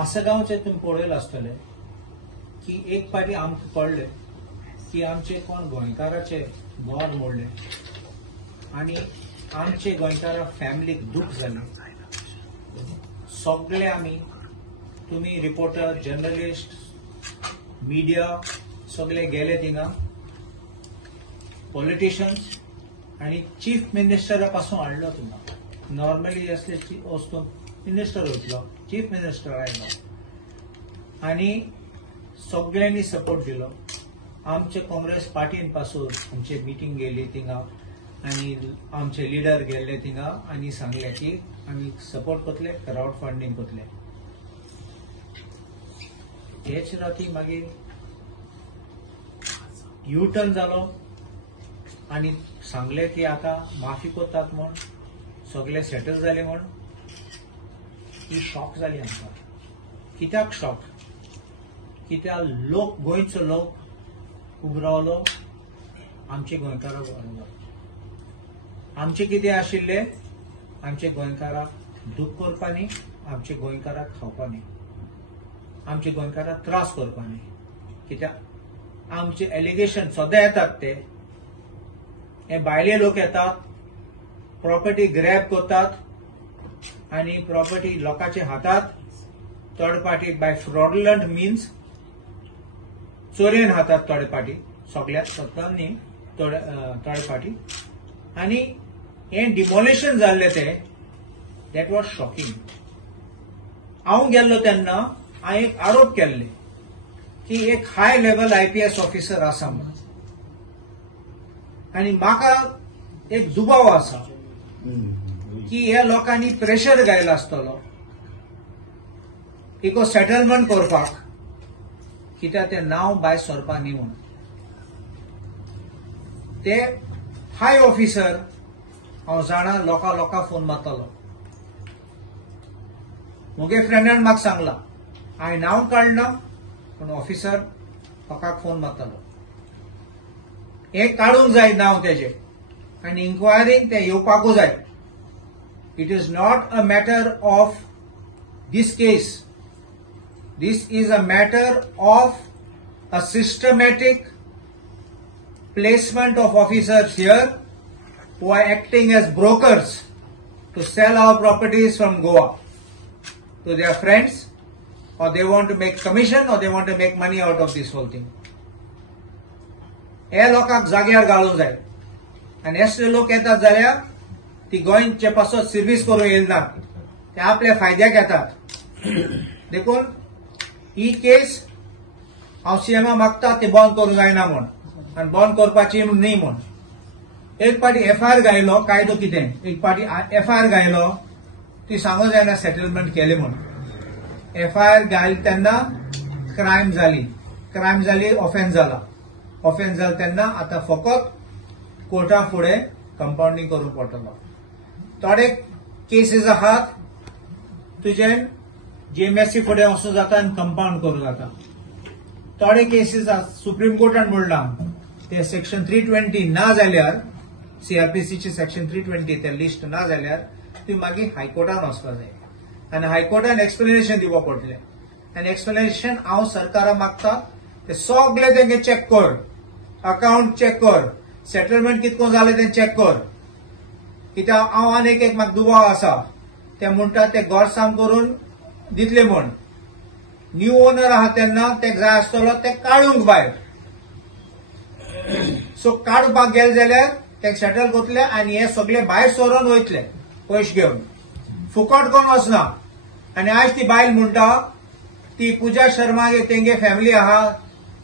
आसगांवचे तुम्ही पळयला आसतले की एक पाटी आमकां कळले की आमचे कोण गोंयकाराचे बोर मोडले आणि आमचे गोंयकारा फॅमिलीक दुख जालें. सगळे आमी तुम्ही रिपोर्टर जर्नलिस्ट मिडिया सगळे गेले थिंगा पॉलिटिशियन्स आणि चीफ मिनिस्टरा पासून हाडलो तुमकां. नॉर्मली असले वस्तू मिनिस्टर वयतलो, चीफ मिनिस्टर आयलो आणि सगळ्यांनी सपोर्ट दिलो. आमचे काँग्रेस पार्टीन पासून आमचे मिटींग गेली थिंगा आणि आमचे लिडर गेले थिंगा आणि सांगले की आमी सपोर्ट करतले, क्राउड फंडिंग करतले. हेच राती मागीर यू टर्न जालो आणि सांगले की आता माफी करतात म्हण, सगळे सेटल जाले म्हण. ही शॉक जाली आमकां. कित्याक शॉक? कित्याक लोक गोंयचो लोक उबो रावलो आमचे गोंयकारा बरोबर. आमचे कितें आशिल्ले आमचे गोंयकाराक दूख करपानी, आमचे गोंयकाराक खावपानी, आमचे गोंयकाराक त्रास करपानी. कित्याक आमचे एलिगेशन सदां येतात ते हे भायले लोक येतात, प्रॉपर्टी ग्रॅब करतात आणि प्रॉपर्टी लोकांच्या हातात थर्ड पार्टी बाय फ्रॉडलंट मीन्स चोरेन हातात थोडे पार्टी, सगळ्यात स्वतः न्ही थर्ड पार्टी. आणि हे डिमोलिशन जाल्ले ते दॅट वॉज शॉकिंग. हांव गेल्लो तेन्ना हांवें एक आरोप केल्ले की एक हाय लेवल IPS ऑफिसर आसा म्हणून आणि म्हाका एक दुबाव आसा की ह्या लोकांनी प्रेशर घायला आसतलो इको सेटलमेंट करपाक, कित्याक ते नांव भायर सरपा न्ही म्हणून. ते हाय ऑफिसर हांव जाणा लोकां फोन मारतलो. मुगे फ्रेंडान म्हाका सांगला, हांवें नांव काडना पूण ऑफिसर लोकांक फोन मारतलो. हे काडूंक जाय नांव तेजे आनी इन्क्वायरीक ते येवपाकूच जाय. It is not a matter of this case. This is a matter of a systematic placement of officers here who are acting as brokers to sell our properties from Goa to their friends, or they want to make commission or they want to make money out of this whole thing. हे लोकांक जाग्यार घालूंक जाय आनी असले लोक येतात जाल्यार ती गोंयचे पासत सर्व्हिस करूंक येनात, ते आपल्या फायद्याक येतात. देखून ही केस हांव CMा मागता ते बंद करूंक जायना म्हण आनी बंद करपाची न्ही म्हण. एक पाटी FIR घायलो, कायदो कितें, एक पाटी FIR घायलो, ती सांगूंक जायना सेटलमेंट केले म्हण. FIR घायल तेन्ना क्रायम जाली, ऑफेन्स जाला तेन्ना आतां फकत कोर्टा फुडें कंपाउंडिंग करूंक पडटलो. थोडे केसीस आहात तुजे JMSC फुडें वचूं जाता आनी कंपाउंड करूं जाता. थोडे केसीस सुप्रीम कोर्टान म्हणला ते सेक्शन 320 ना जाल्यार, CRPCची सेक्शन 320 ते लिस्ट ना जाल्यार ती मागीर हायकोर्टान वचपाक जाय आनी हायकोर्टान एक्सप्लेनेशन दिवप पडटलें. आनी एक्सप्लेनेशन हांव सरकाराक मागता ते सगळे तेंगे चॅक कर, अकाउंट चॅक कर, सेटलमेंट कितको जालें तें चॅक कर. कित्याक हांव आनीक एक म्हाका दुबाव आसा, ते म्हणटा ते घर साम करून दितले म्हण. न्यू ओनर आहा तेन्ना ते जाय आसतलो ते काडूंक भायर. सो काडपाक गेले जाल्यार ते सेटल करतले आनी हे सगळे भायर सोरोन वयतले पयशे घेवन, फुकट कोण वचना. आनी आयज ती बायल म्हणटा ती पूजा शर्मा तेंगे फॅमिली आहा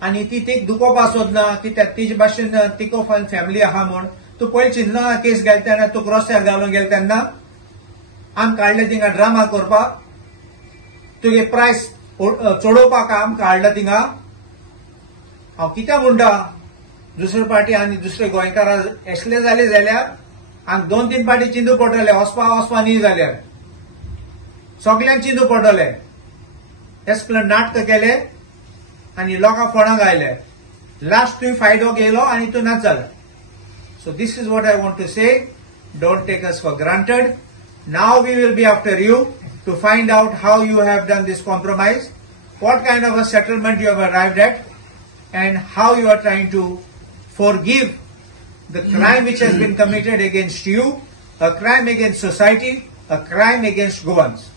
आनी ती तीक दुखोवपा सोदना, ती तिचे भाशेन तिको फॅमिली आहा म्हण. तूं पयलीं चिंतना केस घाल तेन्ना तुका रस्त्यार घालूंक गेले तेन्ना आमी काडले थिंगा ड्रामा करपाक, तुगे प्रायस चडोवपाक आमी काडला थिंगा. हांव कित्याक म्हणटा दुसरे पार्टी आनी दुसरे गोंयकारा असले जाले जाल्यार आमी 2-3 पार्टी चिंतू पडटले, वचपा न्ही जाल्यार सगळ्यांक चिंतू पडटले. हें नाटक केले आनी लोकांक फोंडाक आयले. लास्ट तुवें फायदो घेयलो आनी तूं नाच जालो. So this is what I want to say. Don't take us for granted. Now we will be after you. to find out how you have done this compromise, what kind of a settlement you have arrived at, and how you are trying to forgive the crime which has been committed against you, a crime against society, a crime against Goans.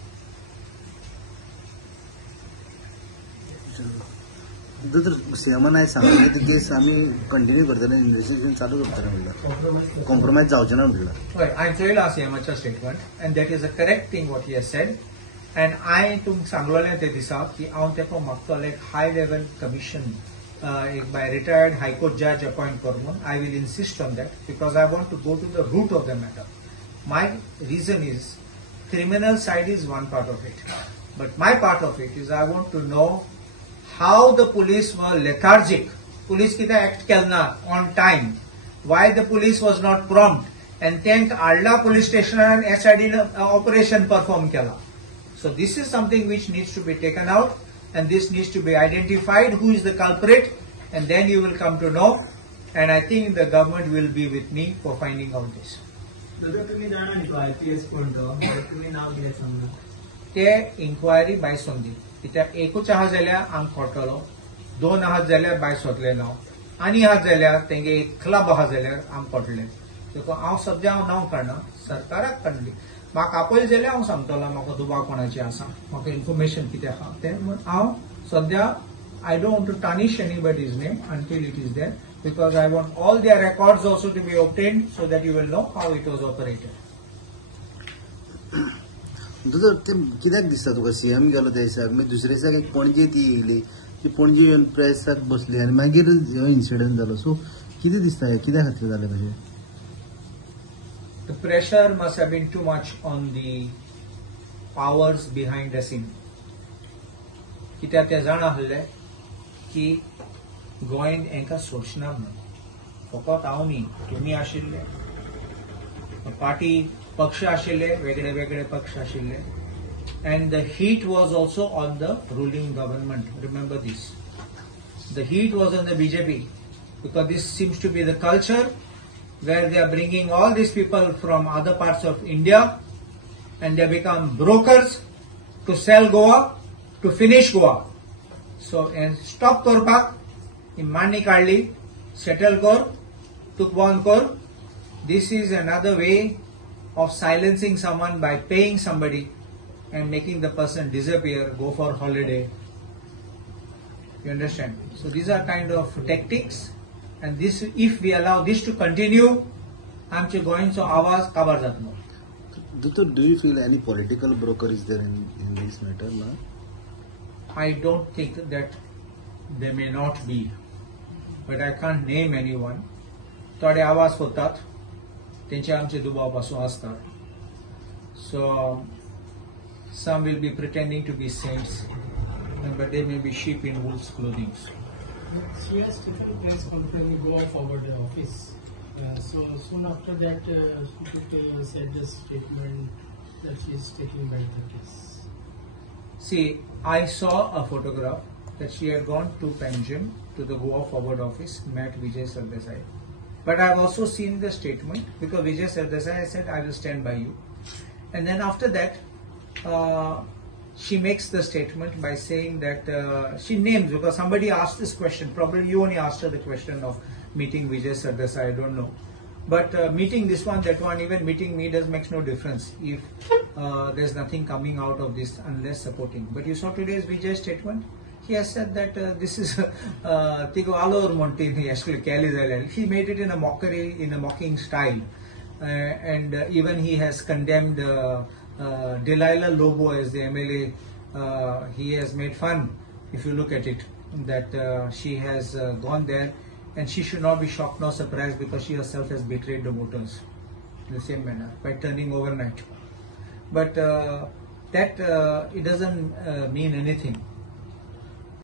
सीएमान आयज सांगलें ती case आमी continue करतले, investigation चालू करतले म्हणलं, compromise जावचें ना म्हणलं. हय, हांवें चोयलां सीएमाचें statement and that is a correct thing what he has said. And हांवें तुमकां सांगलोलें ते दिसा की हांव तेका मागतलो एक हाय लेवल कमिशन एक बाय रिटायर्ड हायकोर्ट जज अपॉइंट कर म्हणून. I will insist on that because I want to go to the root of the matter. My reason is criminal side is one part of it, but my part of it is I want to know how the police were lethargic. Police कितें act केलना on time. Why the police was not prompt? And then Arla police station and SID operation perform केला. So this is something which needs to be taken out, and this needs to be identified who is the culprit, and then you will come to know. And I think the government will be with me for finding out this. तुम्ही जाणा न्ही तो IPS कोण तो तुम्ही नाव कितें सांगना ते इन्क्वायरी बाय सोंदी कित्याक एकूच आहा जाल्यार आमकां खोटलो, दोन आहात जाल्यार बाय सोदले नांव, आनी आहात जाल्यार तेंगे एक क्लब आहा जाल्यार आमकां खोटले. देखून हांव सद्या नांव काडना, सरकाराक काडली. म्हाका आपयल जाल्यार हांव सांगतलो म्हाका दुबाव कोणाची आसा, म्हाका इन्फॉर्मेशन कितें आहा तें. म्हण हांव सद्या I don't want to tarnish anybody's name until it is there, because I want all their records also to be obtained so that you will know how it was operated. तुझं ते कित्याक दिसता तुका सीएम गेलो त्या दिसाक मागीर दुसऱ्या दिसाक एक पणजे ती येयली, ती पणजे येवन प्रेसाक बसली आनी मागीर हो इन्सिडंट जालो. सो कितें दिसता कित्या खातीर जालें कशें? The pressure must have been too much on the powers behind the scene. कित्याक ते जाण आसले की गोंयांत हांकां सोडचना म्हणून. फकत हांव न्ही, तुमी आशिल्ले, पार्टी पक्ष आशिल्ले, वेगळे वेगळे पक्ष आशिल्ले. And the heat was also on the ruling government. Remember this. The heat was on the BJP because this seems to be the culture where they are bringing all these people from other parts of India and they become brokers to sell Goa, to finish Goa. So, and stop करपाक मान्य काढली, settle कर, तुक बंद कर. This is another way of silencing someone by paying somebody and making the person disappear, go for holiday. You understand? So these are kind of tactics, and this, if we allow this to continue, आमचे गोंयचो आवाज काबार जातलो. Do you feel any political broker is there in this matter now? I don't think that there may not be, but I can't name anyone. थोडे आवाज करतात, तेंचे आमचे दुबाव पासून आसतात. So some will be pretending to be saints, but they may be sheep in wolf's clothing. She has taken a press conference go forward the office. So soon after that, she said the statement that she is taking back the case. See, I saw a photograph that she had gone to Panjim, to the Goa Forward office, met Vijay Sardesai. But I have also seen the statement because Vijay Sardesai said, I will stand by you. And then after that, she makes the statement by saying that she names, because somebody asked this question, probably you only asked her the question of meeting Vijay Sardesai, I don't know. But meeting this one, that one, even meeting me makes no difference if there's nothing coming out of this unless supporting. But you saw today's Vijay statement. He has said that this is Tigo Alor Monti actually Kelly. He made it in a mockery, in a mocking style, and even he has condemned Delilah Lobo as the MLA. He has made fun, if you look at it, that she has gone there, and she should not be shocked nor surprised because she herself has betrayed the voters in the same manner by turning overnight. But that it doesn't mean anything.